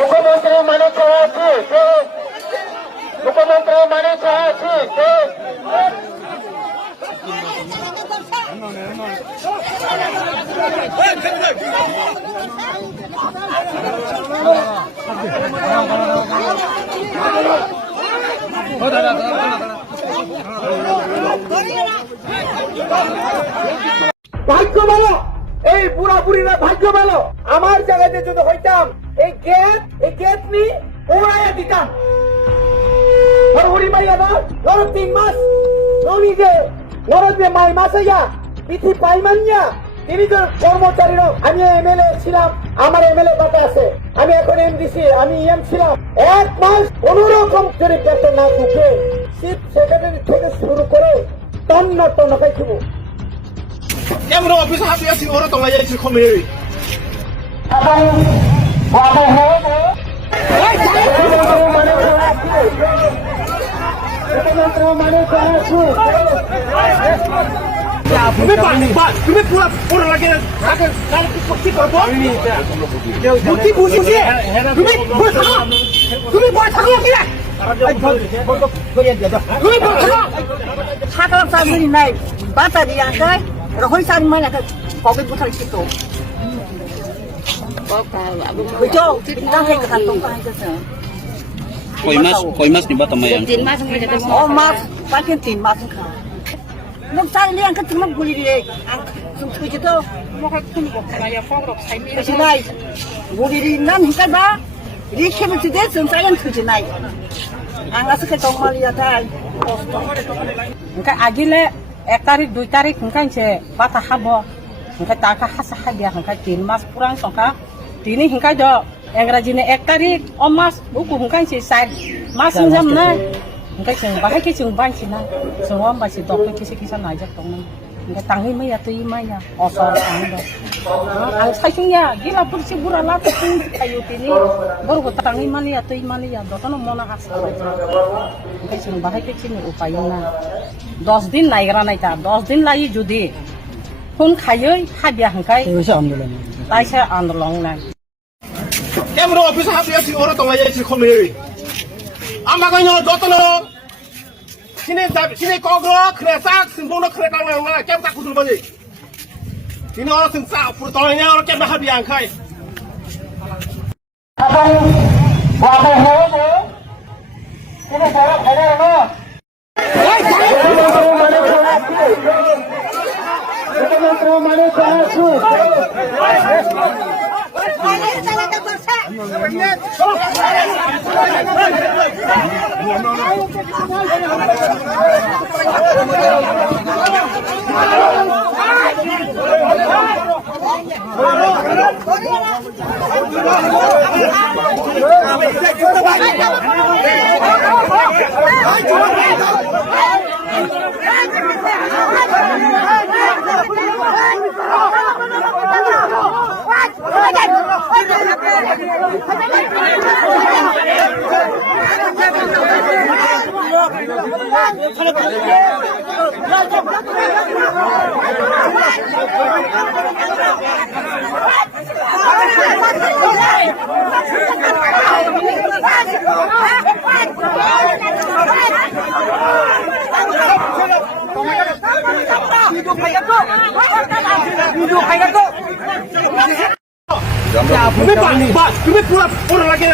মুখ্যমন্ত্রী মানে আছে মুখ্যমন্ত্রী মানে আছে ভাগ্য ভালো, এই বুড়া বুড়িরা ভাগ্য ভালো। আমার জায়গাতে যদি হইতাম এই গেট নি উড়াইয়া দিতাম। ধরো 3 মাস যে মাই মাসে তিথি পাইমান্যা তিনি তো কর্মচারীরা। আমি এমএলএ ছিলাম, আমার এমএলএ কত আছে, আমি এখন এমডিসি, আমি ইএম ছিলাম। 1 মাস কোন রকম যদি বেতন না ঢুকে চিফ সেক্রেটারি থেকে শুরু করে টন্ন খাইছিব। Emro office happy as you order to my age community. তুমি পুরো পুরো লাগে তুমি নাই বাতারি আছে রহই সারি মানে কবে বুঝাই ছিল বুঝো না হে খাতো পাইছে Koi mas ni ba tamay ang? 3 মাস হয়ে যেতে ও মাস পাকে 3 মাস খা নক সারি লিয়াং কা তুমি গুলি রে আং তুমি তুই তো মকা তুমি কো খায়া ফক রক সাই মি রে নাই গুলি রি নাম হিকা বা রি খেবে তুই তুমি সাইন তুই নাই আং আসকে তো মালিয়া তাই Engka agile 1 tarik 2 tarik engka je bata habo engka taka hasa habia engka 3 mas kurang songka dini engka do engrajine 1 tarik omas buku engka je sai mas jam na engka jeng bahai ke jeng ban sina semua masih dok ke kisi aja tong engka tangi maya tui maya osor tangi do ang saisunya gila pursi burala tu ayu tini baru ko tangi mali ya tui mali ya do tono mona asa engka jeng bahai ke jeng upayuna 10 দিন নাইগরা নাইতা 10 দিন লাই যদি কোন খাইই হাবিয়া হাঙ্কাই তাইছে আন্দোলন নাই Emro office happy as you order to my age community. I'm not going to go to no. Sine kogro kresak simbono krekang na kem tak kudu bani. Sine orang sing sa pur to nya orang kem happy ang kai. Sine sara khana na মুখ্যমন্ত্রী মানে আছে তুমি পুরো লাগে